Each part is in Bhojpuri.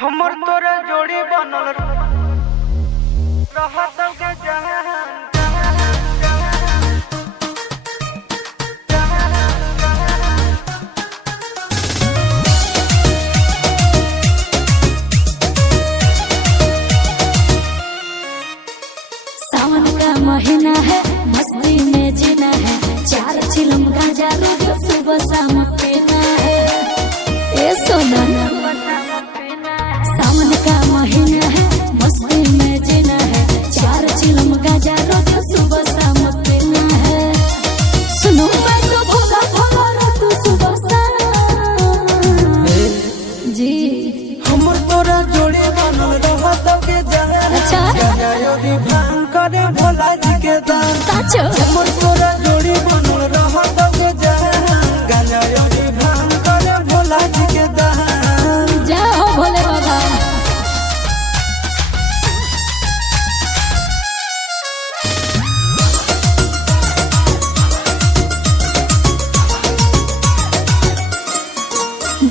हमर तोरा जोड़ी बनल रहत के जहान सावन का महीना है, मस्ती में जीना है, 4 चिलम गांजा रोज सुबह शाम पीना है। ए सोना, सावन का महीना है, मस्ती में जीना है, 4 चिलम गांजा रोज सुबह शाम पीना है। सुनो मैं तो भोला भोला रे तू सुबह शाम जी। हमर तोरा जोड़ी बनल रहत के जहान अच्छा गजायोरी भांग करे भोला जी के दान साचो हमर तोरा जोड़ी बनल रहत के जहान गजायोरी भांग करे भोला जी के दान। जाओ भोले बाबा।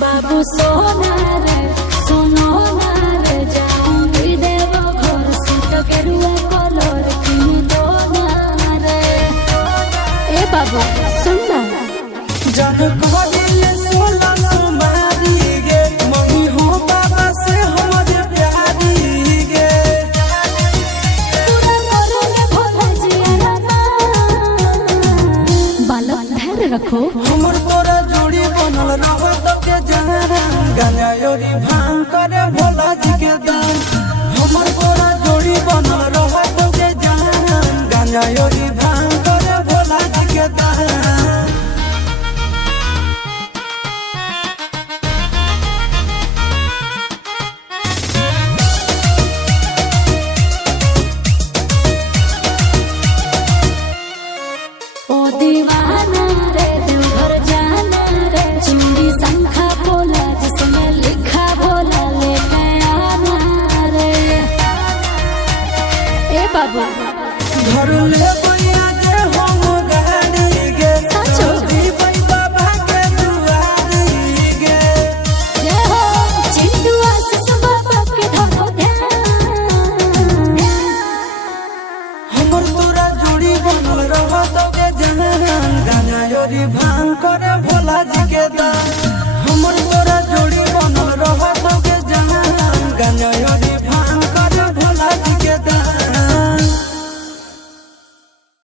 बाबू सोना रे सुनो ना रे, जाऊंगी देव घर सूट गेरुआ कलर किन दो ना रे। ए बाबू सुन ना, जन कहदिले सोला सुमारी गे मही हो बाबा से हमर प्यारी गे पूरा करोगे भोला जी आना। बालक धैर्य रखो। हमर तोरा जोड़ी बनल रहत के जहान गजायोरी भांग करे भोला जी के दान हमर तोरा जोड़ी बनल रहत के जहान गजायोरी भांग करे भोला जी के दान। ओ दीवाना रे देवघर जाना रे, चूड़ी शंखा बोला जिसमें लिखा भोला लेके आना रे। ए बाबू घर ले बैया जे हम गाड़ी गे साचो? जल्दी बै बाबा के दुआरी गे जय हो चिंटू आशीष बाबा के धरो ध्यान। हमर तोरा जोड़ी बनल रहत के जहान गजायोरी भांग करे भोला जी के दान हमर तोरा जोड़ी बनल रहत के जहान गजायोरी